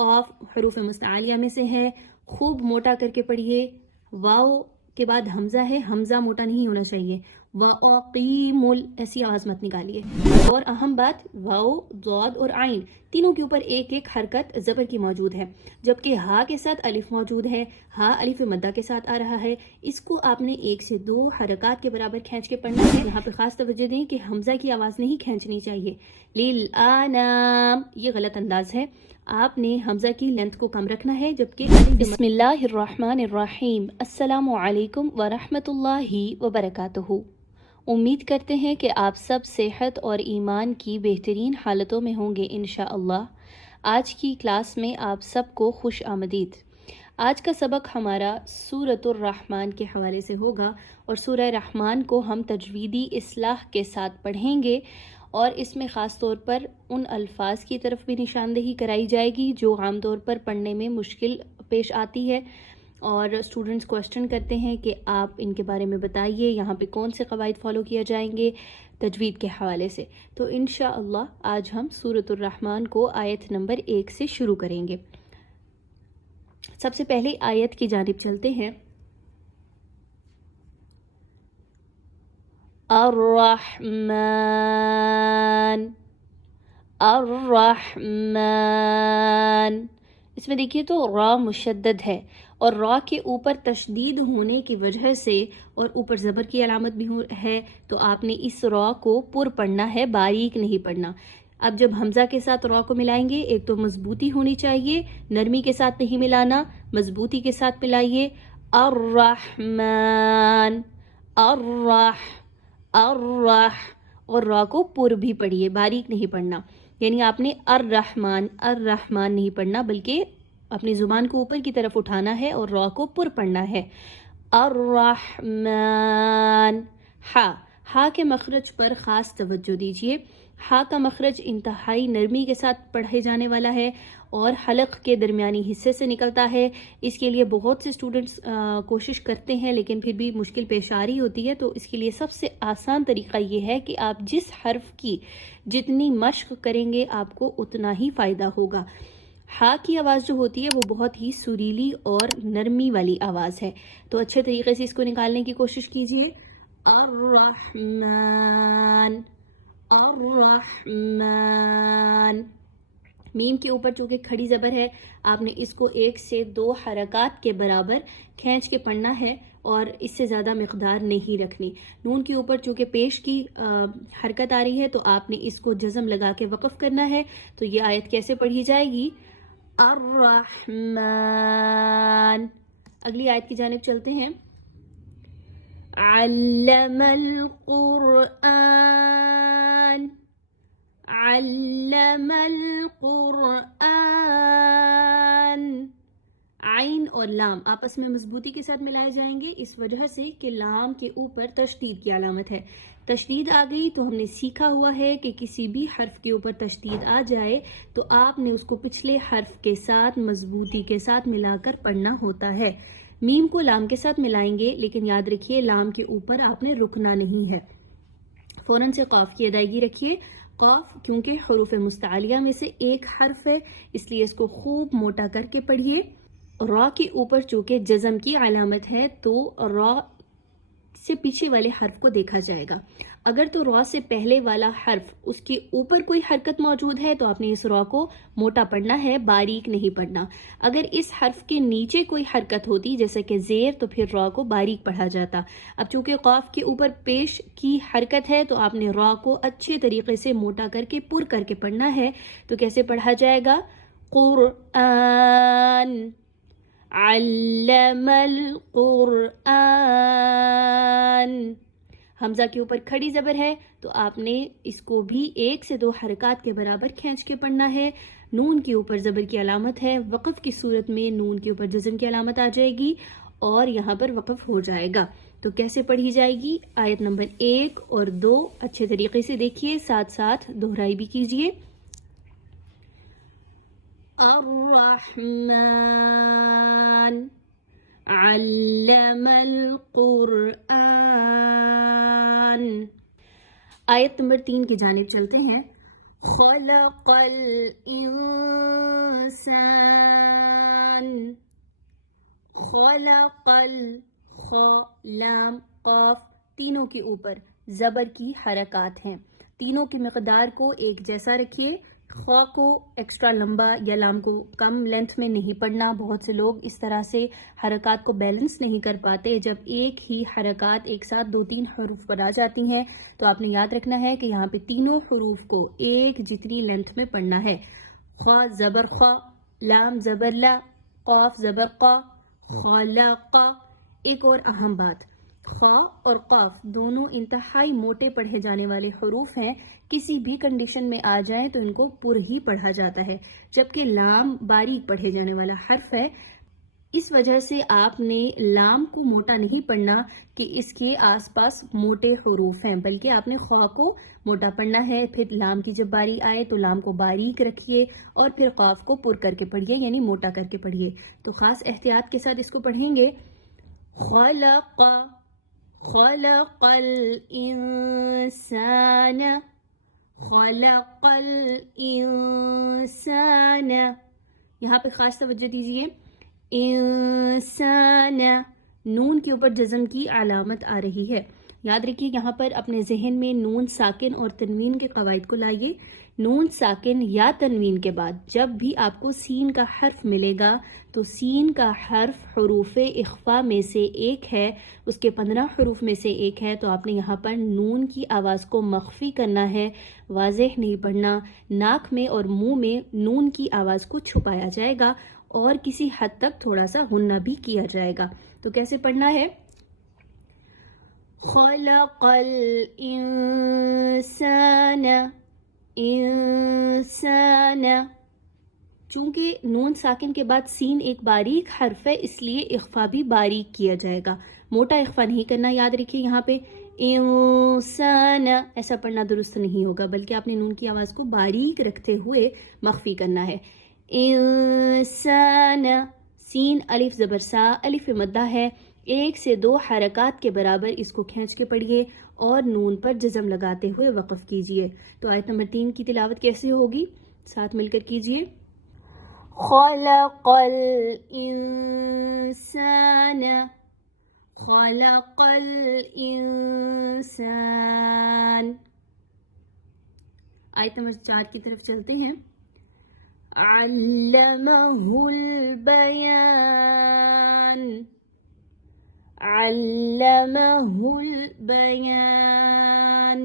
قاف حروف مستعلیہ میں سے ہے، خوب موٹا کر کے پڑھیے. واو کے بعد حمزہ ہے، حمزہ موٹا نہیں ہونا چاہیے. وَأَقِیمُ ایسی آواز مت نکالیے. اور اہم بات، واو، ضاد اور عین تینوں کے اوپر ایک ایک حرکت زبر کی موجود ہے، جبکہ ہا کے ساتھ الف موجود ہے. ہا الف مدہ کے ساتھ آ رہا ہے، اس کو آپ نے 1 سے 2 حرکات کے برابر کھینچ کے پڑھنا ہے. یہاں پہ خاص توجہ دیں کہ حمزہ کی آواز نہیں کھینچنی چاہیے. لِلْآنَامِ یہ غلط انداز ہے، آپ نے حمزہ کی لینتھ کو کم رکھنا ہے. جبکہ بسم اللہ الرحمن الرحیم. السلام علیکم ورحمۃ اللہ وبرکاتہ. امید کرتے ہیں کہ آپ سب صحت اور ایمان کی بہترین حالتوں میں ہوں گے انشاءاللہ. آج کی کلاس میں آپ سب کو خوش آمدید. آج کا سبق ہمارا سورۃ الرحمن کے حوالے سے ہوگا، اور سورہ رحمان کو ہم تجویدی اصلاح کے ساتھ پڑھیں گے، اور اس میں خاص طور پر ان الفاظ کی طرف بھی نشاندہی کرائی جائے گی جو عام طور پر پڑھنے میں مشکل پیش آتی ہے. اور اسٹوڈنٹس کوشچن کرتے ہیں کہ آپ ان کے بارے میں بتائیے، یہاں پہ کون سے قواعد فالو کیا جائیں گے تجوید کے حوالے سے. تو انشاءاللہ آج ہم سورۃ الرحمن کو آیت نمبر 1 سے شروع کریں گے. سب سے پہلے آیت کی جانب چلتے ہیں. الرحمن، الرحمن. اس میں دیکھیے تو را مشدد ہے، اور را کے اوپر تشدید ہونے کی وجہ سے اور اوپر زبر کی علامت بھی ہے، تو آپ نے اس را کو پر پڑھنا ہے، باریک نہیں پڑھنا. اب جب حمزہ کے ساتھ را کو ملائیں گے، ایک تو مضبوطی ہونی چاہیے، نرمی کے ساتھ نہیں ملانا، مضبوطی کے ساتھ ملائیے. الرحمن، الرح، اور را کو پر بھی پڑھیے، باریک نہیں پڑھنا. یعنی آپ نے الرحمن، الرحمن نہیں پڑھنا، بلکہ اپنی زبان کو اوپر کی طرف اٹھانا ہے اور را کو پر پڑھنا ہے. الرحمن. ہا کے مخرج پر خاص توجہ دیجیے. ہا کا مخرج انتہائی نرمی کے ساتھ پڑھے جانے والا ہے اور حلق کے درمیانی حصے سے نکلتا ہے. اس کے لیے بہت سے اسٹوڈنٹس کوشش کرتے ہیں لیکن پھر بھی مشکل پیش آ رہی ہوتی ہے. تو اس کے لیے سب سے آسان طریقہ یہ ہے کہ آپ جس حرف کی جتنی مشق کریں گے آپ کو اتنا ہی فائدہ ہوگا. ہا کی آواز جو ہوتی ہے وہ بہت ہی سریلی اور نرمی والی آواز ہے، تو اچھے طریقے سے اس کو نکالنے کی کوشش کیجیے. الرحمن، الرحمن. میم کے اوپر چونکہ کھڑی زبر ہے، آپ نے اس کو 1 سے 2 حرکات کے برابر کھینچ کے پڑھنا ہے اور اس سے زیادہ مقدار نہیں رکھنی. نون کے اوپر چونکہ پیش کی حرکت آ رہی ہے تو آپ نے اس کو جزم لگا کے وقف کرنا ہے. تو یہ آیت کیسے پڑھی جائے گی؟ الرحمن. اگلی آیت کی جانب چلتے ہیں. علم القرآن، علم القرآن. عین اور لام آپس میں مضبوطی کے ساتھ ملائے جائیں گے، اس وجہ سے کہ لام کے اوپر تشدید کی علامت ہے. تشدید آ گئی تو ہم نے سیکھا ہوا ہے کہ کسی بھی حرف کے اوپر تشدید آ جائے تو آپ نے اس کو پچھلے حرف کے ساتھ مضبوطی کے ساتھ ملا کر پڑھنا ہوتا ہے. میم کو لام کے ساتھ ملائیں گے، لیکن یاد رکھیے لام کے اوپر آپ نے رکنا نہیں ہے. فوراً سے قاف کی ادائیگی رکھیے. قاف کیونکہ حروف مستعلیہ میں سے ایک حرف ہے، اس لیے اس کو خوب موٹا کر کے پڑھیے. را کے اوپر چونکہ جزم کی علامت ہے تو را سے پیچھے والے حرف کو دیکھا جائے گا. اگر تو را سے پہلے والا حرف اس کے اوپر کوئی حرکت موجود ہے تو آپ نے اس را کو موٹا پڑھنا ہے، باریک نہیں پڑھنا. اگر اس حرف کے نیچے کوئی حرکت ہوتی جیسے کہ زیر تو پھر را کو باریک پڑھا جاتا. اب چونکہ قاف کے اوپر پیش کی حرکت ہے تو آپ نے را کو اچھے طریقے سے موٹا کر کے پر کر کے پڑھنا ہے. تو کیسے پڑھا جائے گا؟ قرآن، علم القرآن. حمزہ کے اوپر کھڑی زبر ہے تو آپ نے اس کو بھی 1 سے 2 حرکات کے برابر کھینچ کے پڑھنا ہے. نون کے اوپر زبر کی علامت ہے، وقف کی صورت میں نون کے اوپر جزم کی علامت آ جائے گی اور یہاں پر وقف ہو جائے گا. تو کیسے پڑھی جائے گی؟ آیت نمبر 1 اور 2 اچھے طریقے سے دیکھیے، ساتھ ساتھ دہرائی بھی کیجیے. الرحمن، علم القرآن. آیت نمبر 3 کی جانب چلتے ہیں. خلق الانسان، خلقل، خا، لام، قاف، تینوں کے اوپر زبر کی حرکات ہیں، تینوں کی مقدار کو ایک جیسا رکھیے، خا کو ایکسٹرا لمبا یا لام کو کم لینتھ میں نہیں پڑھنا۔ بہت سے لوگ اس طرح سے حرکات کو بیلنس نہیں کر پاتے، جب ایک ہی حرکات ایک ساتھ 2-3 حروف پر آ جاتی ہیں تو آپ نے یاد رکھنا ہے کہ یہاں پہ تینوں حروف کو ایک جتنی لینتھ میں پڑھنا ہے۔ خا زبر خا، لام زبر لا، قاف زبر قا، خلق۔ ایک اور اہم بات، خا اور قاف دونوں انتہائی موٹے پڑھے جانے والے حروف ہیں، کسی بھی کنڈیشن میں آ جائیں تو ان کو پر ہی پڑھا جاتا ہے، جبکہ لام باریک پڑھے جانے والا حرف ہے۔ اس وجہ سے آپ نے لام کو موٹا نہیں پڑھنا کہ اس کے آس پاس موٹے حروف ہیں، بلکہ آپ نے خا کو موٹا پڑھنا ہے، پھر لام کی جب باری آئے تو لام کو باریک رکھیے اور پھر قاف کو پر کر کے پڑھیے، یعنی موٹا کر کے پڑھیے۔ تو خاص احتیاط کے ساتھ اس کو پڑھیں گے۔ خلق، خلق الانسان، خلق الانسان، یہاں پہ خاص توجہ دیجیے، انسان، نون کے اوپر جزم کی علامت آ رہی ہے۔ یاد رکھیے یہاں پر اپنے ذہن میں نون ساکن اور تنوین کے قواعد کو لائیے۔ نون ساکن یا تنوین کے بعد جب بھی آپ کو سین کا حرف ملے گا تو سین کا حرف حروف اخفا میں سے ایک ہے، اس کے 15 حروف میں سے ایک ہے، تو آپ نے یہاں پر نون کی آواز کو مخفی کرنا ہے، واضح نہیں پڑھنا، ناک میں اور منہ میں نون کی آواز کو چھپایا جائے گا اور کسی حد تک تھوڑا سا غنہ بھی کیا جائے گا۔ تو کیسے پڑھنا ہے؟ خلق الانسان، انسان، چونکہ نون ساکن کے بعد سین ایک باریک حرف ہے اس لیے اخفا بھی باریک کیا جائے گا، موٹا اخفا نہیں کرنا۔ یاد رکھیے یہاں پہ انسان ایسا پڑھنا درست نہیں ہوگا، بلکہ آپ نے نون کی آواز کو باریک رکھتے ہوئے مخفی کرنا ہے۔ انسان، سین الف زبر سا، الف مدہ ہے، 1 سے 2 حرکات کے برابر اس کو کھینچ کے پڑھیے اور نون پر جزم لگاتے ہوئے وقف کیجیے۔ تو آیت نمبر 3 کی تلاوت کیسے ہوگی؟ ساتھ مل کر کیجیے۔ خلق الانسان، خلق الانسان۔ آیت نمبر 4 کی طرف چلتے ہیں۔ علمہ البیان، علمہ البیان،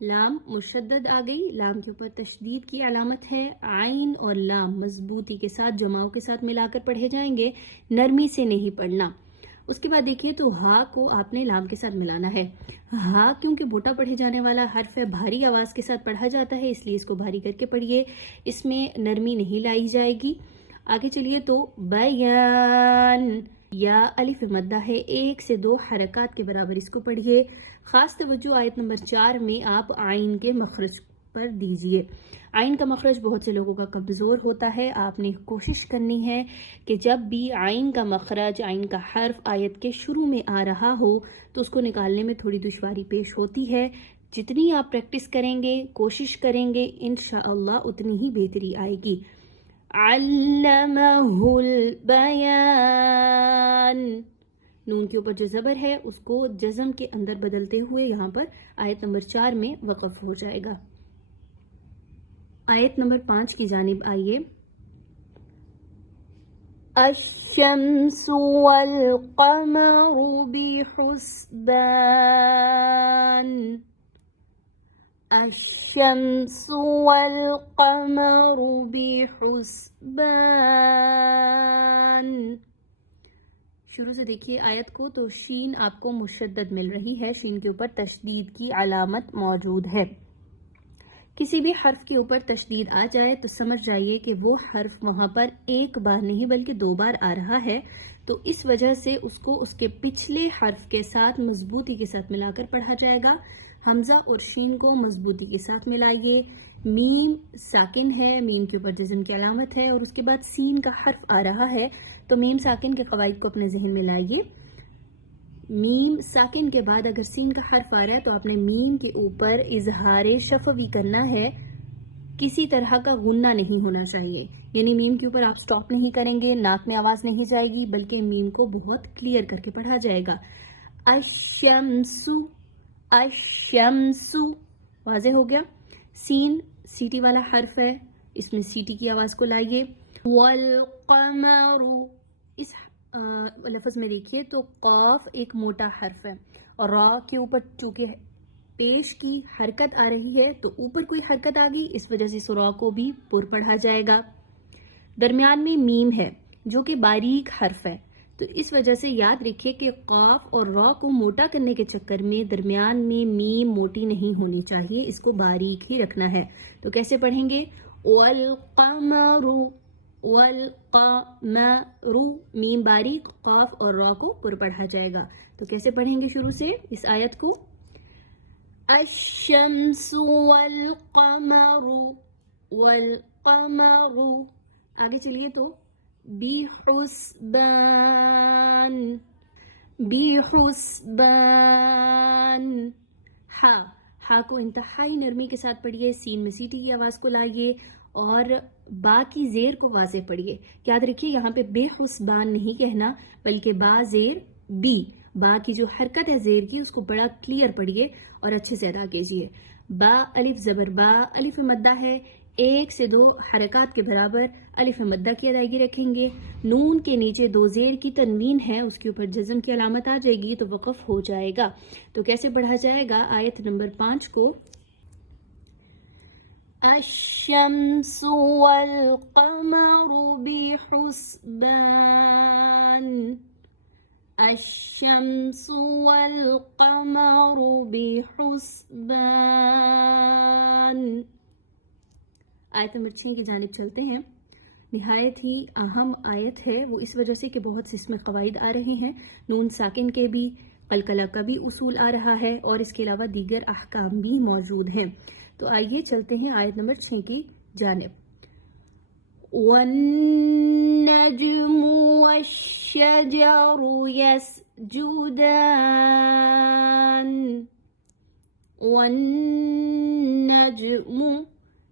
لام مشدد آ گئی، لام کے اوپر تشدید کی علامت ہے، عین اور لام مضبوطی کے ساتھ جماؤ کے ساتھ ملا کر پڑھے جائیں گے، نرمی سے نہیں پڑھنا۔ اس کے بعد دیکھیے تو ہا کو آپ نے لام کے ساتھ ملانا ہے۔ ہا کیونکہ موٹا پڑھے جانے والا حرف ہے، بھاری آواز کے ساتھ پڑھا جاتا ہے، اس لیے اس کو بھاری کر کے پڑھیے، اس میں نرمی نہیں لائی جائے گی۔ آگے چلیے تو بیان، یا الف مدہ ہے، 1 سے 2 حرکات کے برابر اس کو پڑھیے۔ خاص توجہ آیت نمبر 4 میں آپ عین کے مخرج پر دیجیے۔ عین کا مخرج بہت سے لوگوں کا کمزور ہوتا ہے، آپ نے کوشش کرنی ہے کہ جب بھی عین کا مخرج، عین کا حرف آیت کے شروع میں آ رہا ہو تو اس کو نکالنے میں تھوڑی دشواری پیش ہوتی ہے۔ جتنی آپ پریکٹس کریں گے، کوشش کریں گے، انشاءاللہ اتنی ہی بہتری آئے گی۔ علمہ البیان، نون کے اوپر جو زبر ہے اس کو جزم کے اندر بدلتے ہوئے یہاں پر آیت نمبر 4 میں وقف ہو جائے گا۔ آیت نمبر 5 کی جانب آئیے۔ الشمس والقمر بحسبان، الشمس والقمر بحسبان۔ شروع سے دیکھیے آیت کو تو شین آپ کو مشدد مل رہی ہے، شین کے اوپر تشدید کی علامت موجود ہے۔ کسی بھی حرف کے اوپر تشدید آ جائے تو سمجھ جائیے کہ وہ حرف وہاں پر ایک بار نہیں بلکہ 2 بار آ رہا ہے، تو اس وجہ سے اس کو اس کے پچھلے حرف کے ساتھ مضبوطی کے ساتھ ملا کر پڑھا جائے گا۔ حمزہ اور شین کو مضبوطی کے ساتھ ملائیے۔ میم ساکن ہے، میم کے اوپر جزم کی علامت ہے اور اس کے بعد سین کا حرف آ رہا ہے، تو میم ساکن کے قواعد کو اپنے ذہن میں لائیے۔ میم ساکن کے بعد اگر سین کا حرف آ رہا ہے تو آپ نے میم کے اوپر اظہار شفوی کرنا ہے، کسی طرح کا غنہ نہیں ہونا چاہیے، یعنی میم کے اوپر آپ سٹاپ نہیں کریں گے، ناک میں آواز نہیں جائے گی، بلکہ میم کو بہت کلیئر کر کے پڑھا جائے گا. الشمس، الشمس، واضح ہو گیا. سین سیٹی والا حرف ہے، اس میں سیٹی کی آواز کو لائیے. والقمر، اس لفظ میں دیکھیے تو قاف ایک موٹا حرف ہے اور را کے اوپر چونکہ پیش کی حرکت آ رہی ہے تو اوپر کوئی حرکت آ گئی، اس وجہ سے اس را کو بھی پر پڑھا جائے گا. درمیان میں میم ہے جو کہ باریک حرف ہے، تو اس وجہ سے یاد رکھیے کہ قاف اور را کو موٹا کرنے کے چکر میں درمیان میں میم موٹی نہیں ہونی چاہیے، اس کو باریک ہی رکھنا ہے. تو کیسے پڑھیں گے؟ والقمر، والقمر، میم باریک، قاف اور را کو پر پڑھا جائے گا. تو کیسے پڑھیں گے شروع سے اس آیت کو؟ الشمس والقمر، والقمر. آگے چلیے تو بحسبان، بحسبان. ہا کو انتہائی نرمی کے ساتھ پڑھیے، سین میں سیٹی کی آواز کو لائیے اور با کی زیر کو واضح پڑھیے. یاد رکھیے یہاں پہ بے حسبان نہیں کہنا بلکہ با زیر بی، با کی جو حرکت ہے زیر کی اس کو بڑا کلیئر پڑھیے اور اچھے سے ادا کیجیے. با الف زبر با، الف مدہ ہے، 1 سے 2 حرکات کے برابر الف مدہ کی ادائیگی رکھیں گے. نون کے نیچے 2 زیر کی تنوین ہے، اس کے اوپر جزم کی علامت آ جائے گی تو وقف ہو جائے گا. تو کیسے پڑھا جائے گا آیت نمبر 5 کو؟ الشمس والقمر بحسبان، الشمس والقمر بحسبان. آیت نمبر 6 کی جانب چلتے ہیں. نہایت ہی اہم آیت ہے، وہ اس وجہ سے کہ بہت سے اس میں قواعد آ رہے ہیں، نون ساکن کے بھی، قلقلہ کا بھی اصول آ رہا ہے اور اس کے علاوہ دیگر احکام بھی موجود ہیں. تو آئیے چلتے ہیں آیت نمبر 6 کی جانب. والنجم والشجر يسجدان، والنجم.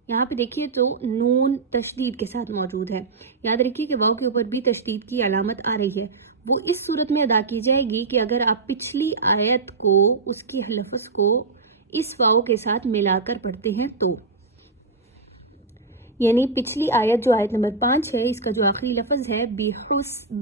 یہاں پہ دیکھیے تو نون تشدید کے ساتھ موجود ہے. یاد رکھیے کہ واو کے اوپر بھی تشدید کی علامت آ رہی ہے، وہ اس صورت میں ادا کی جائے گی کہ اگر آپ پچھلی آیت کو، اس کی لفظ کو اس واو کے ساتھ ملا کر پڑھتے ہیں تو. یعنی پچھلی آیت جو آیت نمبر 5 ہے، اس کا جو آخری لفظ ہے بحسبان،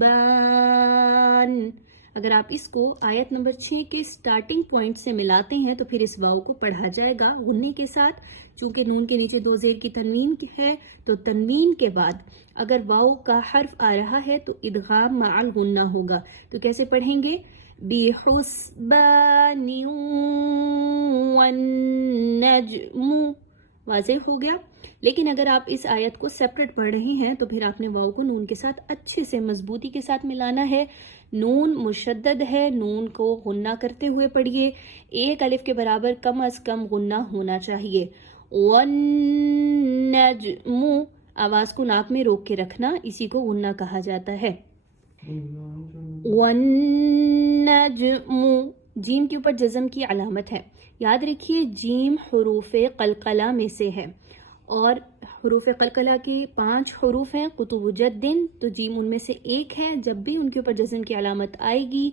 اگر آپ اس کو آیت نمبر 6 کے سٹارٹنگ پوائنٹ سے ملاتے ہیں تو پھر اس واو کو پڑھا جائے گا غنّے کے ساتھ. چونکہ نون کے نیچے 2 زیر کی تنوین ہے تو تنوین کے بعد اگر واو کا حرف آ رہا ہے تو ادغام مع الغنہ ہوگا. تو کیسے پڑھیں گے؟ بحسبان والنجم. واضح ہو گیا. لیکن اگر آپ اس آیت کو سیپریٹ پڑھ رہے ہیں تو پھر آپ نے واو کو نون کے ساتھ اچھے سے مضبوطی کے ساتھ ملانا ہے. نون مشدد ہے، نون کو غنہ کرتے ہوئے پڑھیے، 1 الف کے برابر کم از کم غنہ ہونا چاہیے. والنجم، آواز کو ناک میں روک کے رکھنا، اسی کو غنہ کہا جاتا ہے. والنجم، جیم کے اوپر جزم کی علامت ہے. یاد رکھیے جیم حروف قلقلہ میں سے ہے اور حروف قلقلہ کے 5 حروف ہیں قطب جدن، تو جیم ان میں سے ایک ہے. جب بھی ان کے اوپر جزم کی علامت آئے گی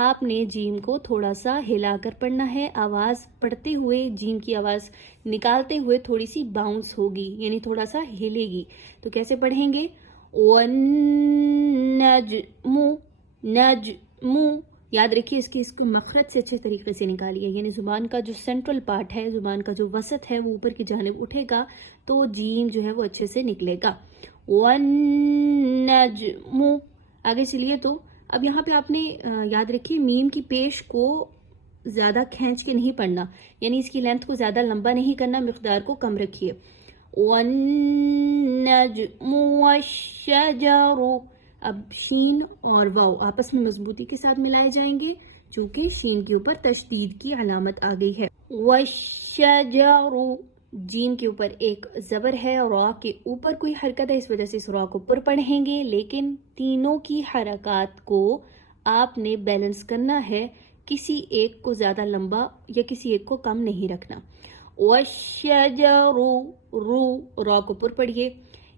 آپ نے جیم کو تھوڑا سا ہلا کر پڑھنا ہے. آواز پڑھتے ہوئے جیم کی آواز نکالتے ہوئے تھوڑی سی باؤنس ہوگی، یعنی تھوڑا سا ہلے گی. تو کیسے پڑھیں گے؟ والنجم، نجم. یاد رکھیے اس کو مخرج سے اچھے طریقے سے نکالیے، یعنی زبان کا جو سینٹرل پارٹ ہے، زبان کا جو وسط ہے وہ اوپر کی جانب اٹھے گا تو جیم جو ہے وہ اچھے سے نکلے گا. والنجم. آگے چلیے تو اب یہاں پہ آپ نے یاد رکھیے میم کی پیش کو زیادہ کھینچ کے نہیں پڑھنا، یعنی اس کی لینتھ کو زیادہ لمبا نہیں کرنا، مقدار کو کم رکھیے. والنجم والشجر. اب شین اور واو آپس میں مضبوطی کے ساتھ ملائے جائیں گے چونکہ شین کے اوپر تشدید کی علامت آ گئی ہے. والشجر، جیم کے اوپر ایک زبر ہے اور را کے اوپر کوئی حرکت ہے، اس وجہ سے اس را کو پر پڑھیں گے، لیکن تینوں کی حرکات کو آپ نے بیلنس کرنا ہے، کسی ایک کو زیادہ لمبا یا کسی ایک کو کم نہیں رکھنا. والشجر، رو را کو پر پڑھیے.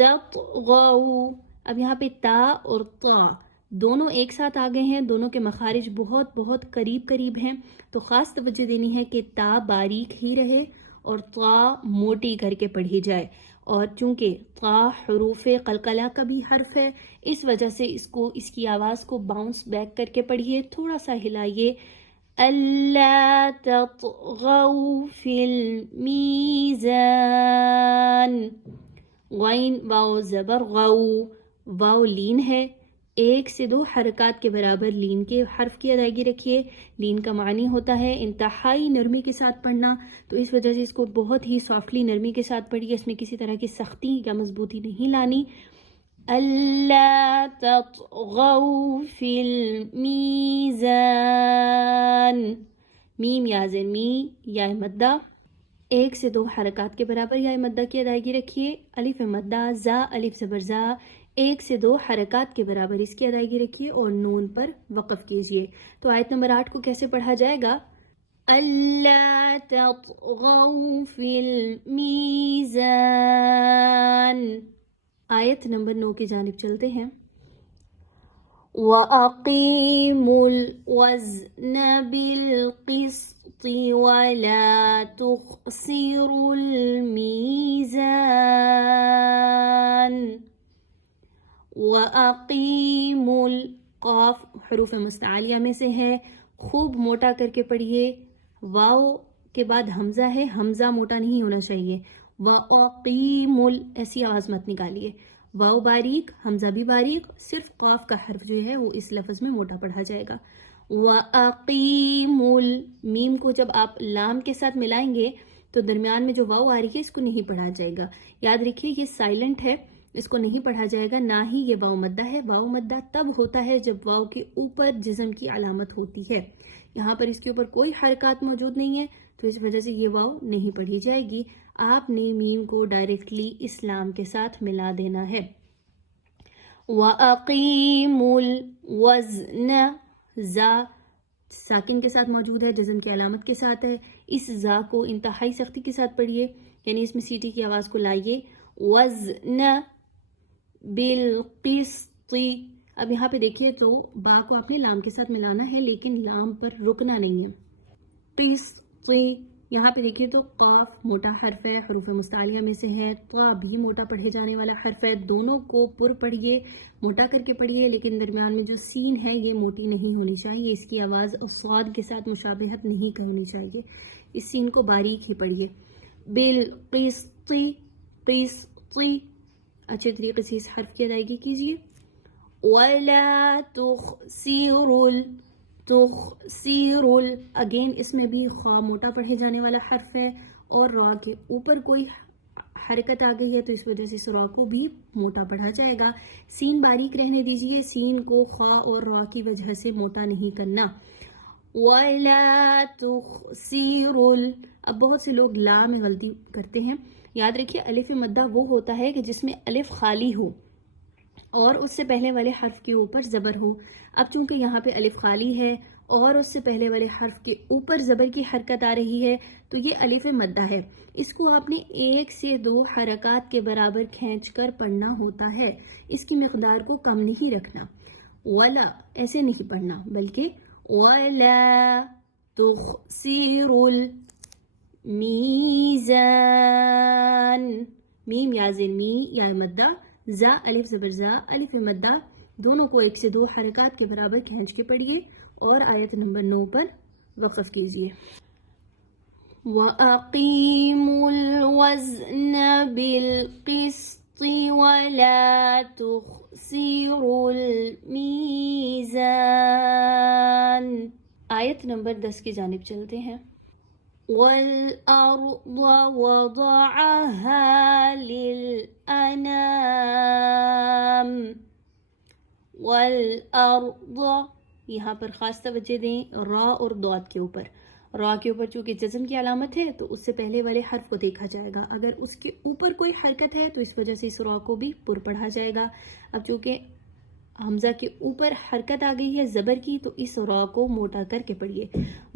تطغوا. اب یہاں پہ تا اور طا دونوں ایک ساتھ آ گئے ہیں، دونوں کے مخارج بہت بہت قریب قریب ہیں، تو خاص توجہ دینی ہے کہ تا باریک ہی رہے اور طا موٹی کر کے پڑھی جائے. اور چونکہ طا حروف قلقلہ کا بھی حرف ہے، اس وجہ سے اس کی آواز کو باؤنس بیک کر کے پڑھیے، تھوڑا سا ہلائیے. اللہ تطغوا فی المیزان. غین واو زبر غو، واو لین ہے، 1 سے 2 حرکات کے برابر لین کے حرف کی ادائیگی رکھیے. لین کا معنی ہوتا ہے انتہائی نرمی کے ساتھ پڑھنا، تو اس وجہ سے اس کو بہت ہی سافٹلی نرمی کے ساتھ پڑھیے، اس میں کسی طرح کی سختی یا مضبوطی نہیں لانی. اللہ تطغوا فی المیزان. میم یا زیر می یا مدہ 1 سے 2 حرکات کے برابر یا مدہ کی ادائیگی رکھیے. الف مدہ زا الف زبر زا 1 سے 2 حرکات کے برابر اس کی ادائیگی رکھیے اور نون پر وقف کیجیے. تو آیت نمبر 8 کو کیسے پڑھا جائے گا؟ اللہ تطغوا فی المیزان. آیت نمبر 9 کی جانب چلتے ہیں. وَأَقِيمُوا الْوَزْنَ بِالْقِسْطِ وَلَا تُخْسِرُوا الْمِيزَانَ. وَأَقِيمُوا القاف حروف مستعلیہ میں سے ہے، خوب موٹا کر کے پڑھیے. واو کے بعد حمزہ ہے، حمزہ موٹا نہیں ہونا چاہیے. وَأَقِيمُوا ایسی آواز مت نکالیے. واو باریک، حمزہ بھی باریک، صرف قاف کا حرف جو ہے وہ اس لفظ میں موٹا پڑھا جائے گا. وَأَقِيمُوا میم کو جب آپ لام کے ساتھ ملائیں گے تو درمیان میں جو واو آ رہی ہے اس کو نہیں پڑھا جائے گا. یاد رکھیے یہ سائلنٹ ہے، اس کو نہیں پڑھا جائے گا، نہ ہی یہ واو مدہ ہے. واو مدہ تب ہوتا ہے جب واو کے اوپر جزم کی علامت ہوتی ہے. یہاں پر اس کے اوپر کوئی حرکات موجود نہیں ہے، تو اس وجہ سے یہ واو نہیں پڑھی جائے گی. آپ نے میم کو ڈائریکٹلی اسلام کے ساتھ ملا دینا ہے. وَأَقِيمُوا الْوَزْنَ زا ساکن کے ساتھ موجود ہے، جزم کی علامت کے ساتھ ہے. اس زا کو انتہائی سختی کے ساتھ پڑھیے، یعنی اس میں سیٹی کی آواز کو لائیے. وزن بالقسط. اب یہاں پہ دیکھیے تو با کو آپ نے لام کے ساتھ ملانا ہے، لیکن لام پر رکنا نہیں ہے. قسط یہاں پہ دیکھیے تو قاف موٹا حرف ہے، حروف مستعلیہ میں سے ہے. طا بھی موٹا پڑھے جانے والا حرف ہے. دونوں کو پر پڑھیے، موٹا کر کے پڑھیے، لیکن درمیان میں جو سین ہے یہ موٹی نہیں ہونی چاہیے. اس کی آواز صاد کے ساتھ مشابہت نہیں ہونی چاہیے، اس سین کو باریک ہی پڑھیے. بالقسط قسط اچھے طریقے سے اس حرف کی ادائیگی کیجیے. وَلَا تُخْسِرُوا تخسر اگین اس میں بھی خواہ موٹا پڑھے جانے والا حرف ہے اور را کے اوپر کوئی حرکت آ گئی ہے تو اس وجہ سے اس را کو بھی موٹا پڑھا جائے گا. سین باریک رہنے دیجئے، سین کو خواہ اور را کی وجہ سے موٹا نہیں کرنا. وَلَا تُخْسِرُوا اب بہت سے لوگ لا میں غلطی کرتے ہیں. یاد رکھیے الف مدہ وہ ہوتا ہے کہ جس میں الف خالی ہو اور اس سے پہلے والے حرف کے اوپر زبر ہو. اب چونکہ یہاں پہ الف خالی ہے اور اس سے پہلے والے حرف کے اوپر زبر کی حرکت آ رہی ہے تو یہ الف مدہ ہے. اس کو آپ نے 1 سے 2 حرکات کے برابر کھینچ کر پڑھنا ہوتا ہے. اس کی مقدار کو کم نہیں رکھنا. ولا ایسے نہیں پڑھنا بلکہ ولا تخسر المیزان. میم یا زیر می یا مدہ، زا الف زبر زا الف مدہ، دونوں کو 1 سے 2 حرکات کے برابر کھینچ کے پڑھیے اور آیت نمبر 9 پر وقف کیجیے. وَأَقِيمُوا الْوَزْنَ بِالْقِسْطِ وَلَا تُخْسِرُوا الْمِيزَانَ. آیت نمبر 10 کی جانب چلتے ہیں. وَالْأَرْضَ وَضَعَهَا لِلْأَنَامِ. وَالْأَرْضَ یہاں پر خاص توجہ دیں را اور ضاد کے اوپر. را کے اوپر چونکہ جزم کی علامت ہے تو اس سے پہلے والے حرف کو دیکھا جائے گا. اگر اس کے اوپر کوئی حرکت ہے تو اس وجہ سے اس را کو بھی پر پڑھا جائے گا. اب چونکہ حمزہ کے اوپر حرکت آ گئی ہے زبر کی تو اس را کو موٹا کر کے پڑھیے.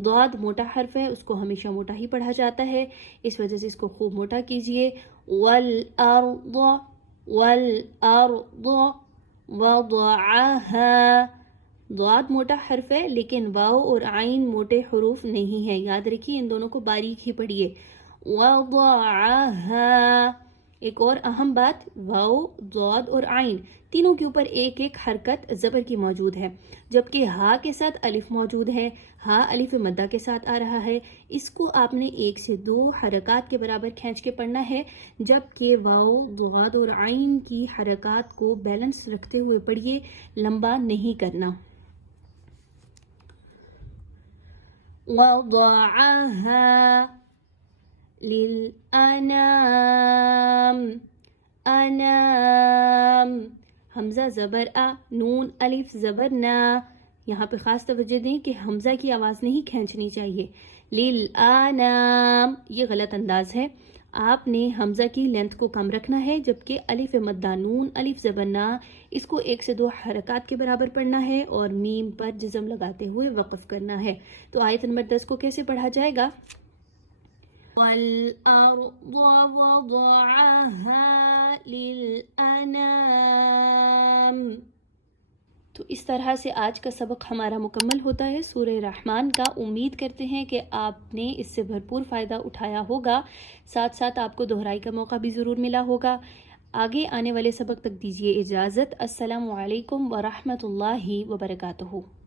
ضاد موٹا حرف ہے، اس کو ہمیشہ موٹا ہی پڑھا جاتا ہے، اس وجہ سے اس کو خوب موٹا کیجیے. والارض والأرض وضعها. ضاد موٹا حرف ہے لیکن واو اور عین موٹے حروف نہیں ہے، یاد رکھیے ان دونوں کو باریک ہی پڑھیے. وضعها. ایک اور اہم بات، واو، ضاد اور عین تینوں کے اوپر ایک ایک حرکت زبر کی موجود ہے، جبکہ ہا کے ساتھ الف موجود ہے. ہا الف مدہ کے ساتھ آ رہا ہے، اس کو آپ نے 1 سے 2 حرکات کے برابر کھینچ کے پڑھنا ہے، جبکہ واو، ضاد اور عین کی حرکات کو بیلنس رکھتے ہوئے پڑھیے، لمبا نہیں کرنا. وضعها للأنام. انام. حمزہ زبر آ، نون الف زبر نا. یہاں پہ خاص توجہ دیں کہ حمزہ کی آواز نہیں کھینچنی چاہیے. للآنام یہ غلط انداز ہے، آپ نے حمزہ کی لینتھ کو کم رکھنا ہے، جبکہ الف مدہ نون الف زبر نا اس کو 1 سے 2 حرکات کے برابر پڑھنا ہے اور میم پر جزم لگاتے ہوئے وقف کرنا ہے. تو آیت نمبر 10 کو کیسے پڑھا جائے گا؟ وَالْأَرْضَ وَضَعَهَا لِلْأَنَامِ. تو اس طرح سے آج کا سبق ہمارا مکمل ہوتا ہے سورہ رحمان کا. امید کرتے ہیں کہ آپ نے اس سے بھرپور فائدہ اٹھایا ہوگا، ساتھ ساتھ آپ کو دہرائی کا موقع بھی ضرور ملا ہوگا. آگے آنے والے سبق تک دیجیے اجازت. السلام علیکم ورحمۃ اللہ وبرکاتہ.